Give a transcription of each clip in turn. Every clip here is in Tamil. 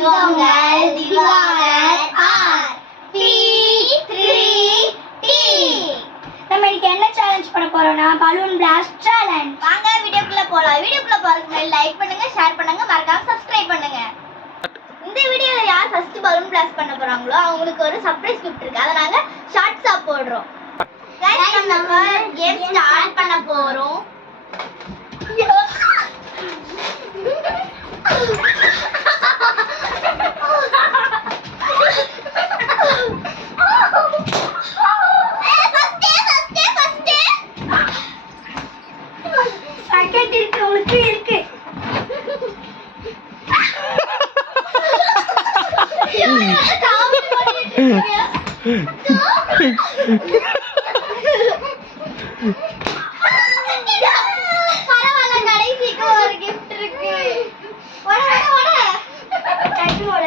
இது உங்கள் திவாகர் ஆர் P3T. நம்ம இன்னைக்கு என்ன சேலஞ்ச் பண்ண போறோம்னா பலூன் பிளாஸ்ட் சேலஞ்ச். வாங்க வீடியோக்குள்ள போலாம். வீடியோக்குள்ள போறதுக்கு முன்னாடி லைக் பண்ணுங்க, ஷேர் பண்ணுங்க, மறக்காம சப்ஸ்கிரைப் பண்ணுங்க. இந்த வீடியோல யார் ஃபர்ஸ்ட் பலூன் பிளாஸ்ட் பண்ண போறாங்களோ அவங்களுக்கு ஒரு சர்ப்ரைஸ் gift இருக்கு. அத நாங்க ஷார்ட்ஸா போடுறோம். गाइस நம்ம கேம் ஸ்டார்ட் பண்ண போறோம். பாக்கெட் இருக்கு, உங்களுக்கு இருக்கு. பரவாயில்ல, கடைசிக்கு ஒரு gift இருக்கு. ஓட டைம் ஓட.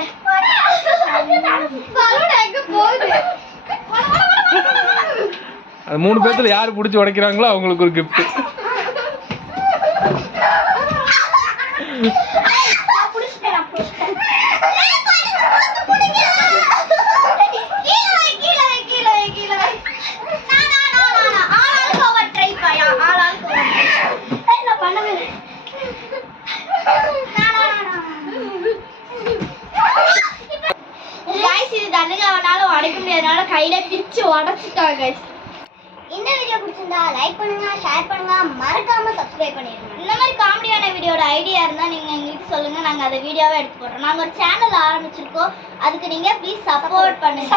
பலூன் எங்க போகுது? அது மூணு பேத்துல யார் பிடிச்சி உடைக்கிறாங்களோ அவங்களுக்கு ஒரு gift. உடைக்க முடியாதனால கையில பிச்சு உடைச்சிட்டாங்க. இந்த வீடியோ பிடிச்சிருந்தா லைக் பண்ணுங்க, ஷேர் பண்ணுங்க, மறக்காம சப்ஸ்கிரைப் பண்ணிடுங்க. இந்த மாதிரி காமெடியான வீடியோட ஐடியா இருந்தா நீங்க எங்களுக்கு சொல்லுங்க, நாங்க அதை வீடியோவை எடுத்து போடுறோம். நாங்க ஒரு சேனல் ஆரம்பிச்சிருக்கோம், அதுக்கு நீங்க ப்ளீஸ் சப்போர்ட் பண்ணுங்க.